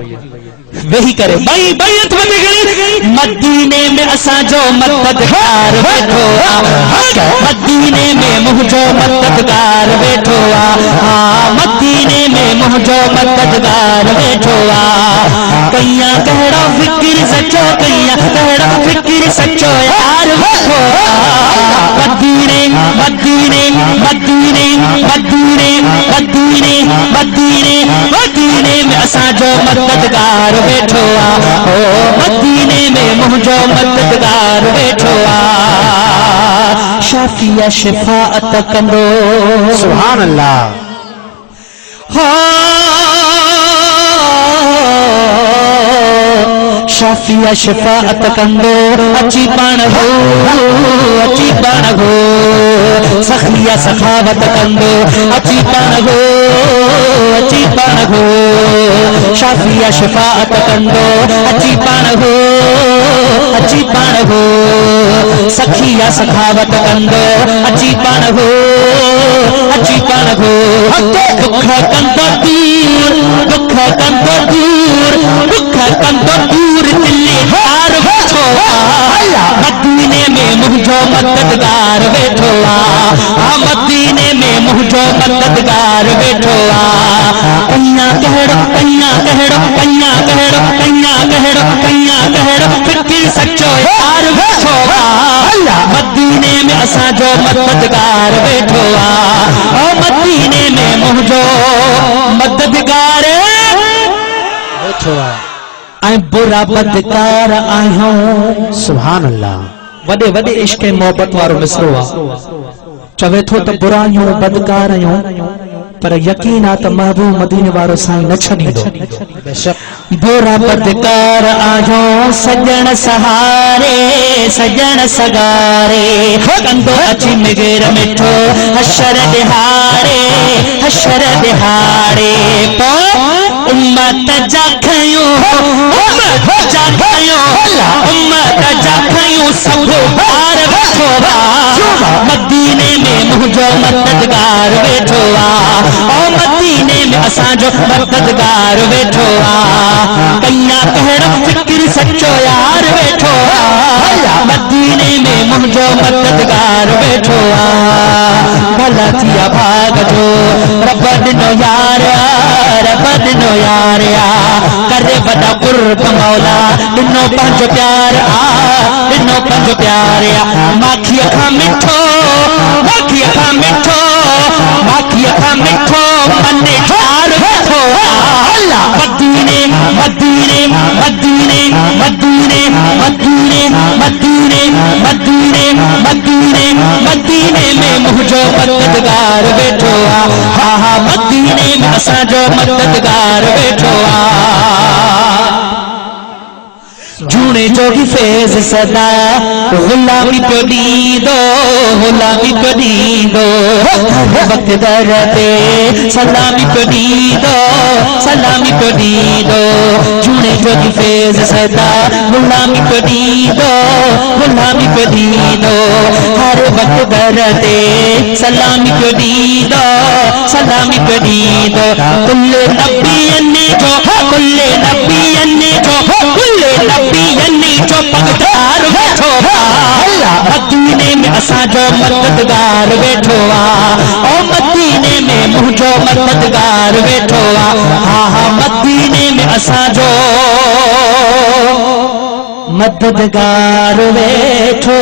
वही करे भाई बैत बन गई मदीने में असा जो मददगार बैठो मदीने में मुझो मददगार बैठो मदीने में मुझो मददगार बैठो कैया कहड़ा फिक्र सचो कैया कहड़ा फिक्र सचो यार बैठो मदीने मदीने मदीने मदीने मदीने मदीने मदीने में असा जो मददगार बैठो ओ मदीने में मुझो मददगार बैठो शाफिया शिफाअत कंदो सुभान अल्लाह शाफिया शिफाअत कंदो अची पाण हो सखिया सखावत कंदो अची पाण हो शाफिया शिफाअत कंदो अची पाण हो सखिया सखावत कंदो अची पाण हो दुख कंदो दूर दिल्ली हार बैठो मदीने में मुझो मददगार बैठो मदीने में मुझो मददगार बैठो कैया कहड़ो फिक्र सचो यार बैठो मदीने में असा जो मददगार बैठो मदीने में मुझो मददगार बैठो बुरा बदकार आहियूं सुभान अल्लाह वडे वडे इश्क मोहब्बत वारो मिसरो चवे थो तो बुरा आहियूं बदकार आहियूं पर यकीन आ त महबूब मदीने वारो साईं न छॾींदो बुरा बदकार आहियूं सजण सहारे सजण सगारे कंदो अची मिगेर मिठो हशर दिहाड़े पो उम्मत जा खयूं सब बार बैठो मदीने में मुझो मददगार बैठो मदीने में असांजो मददगार बैठो कैया कहड़ा फिक्र सचो यार बैठो मदीने में मुझो मददगार बैठो भला थिया भाग जो रब ॾिनो यार करे वॾा कुर्ब मौला ॾिनो पंहिंजो प्यार माखीअ खां मिठो मने ठार बैठो मदीने मदीने मदीने मदीने मदीने मदीने मदीने मदीने मदीने में मुझो मददगार बैठो मदीने में असांजो मददगार बैठो झूने जोगी फैज सदा गुलामी पियो ॾींदो वक्त दर ते सलामी पियो ॾींदो झूने जोगी फैज सदा गुलामी पियो ॾींदो हर वक्त दर ते सलामी पियो ॾींदो कुल नबियनि जो पगदार बैठो मदीने में असांजो मददगार बैठो मदीने में मुझो मददगार बैठो मदीने में असांजो मददगार बैठो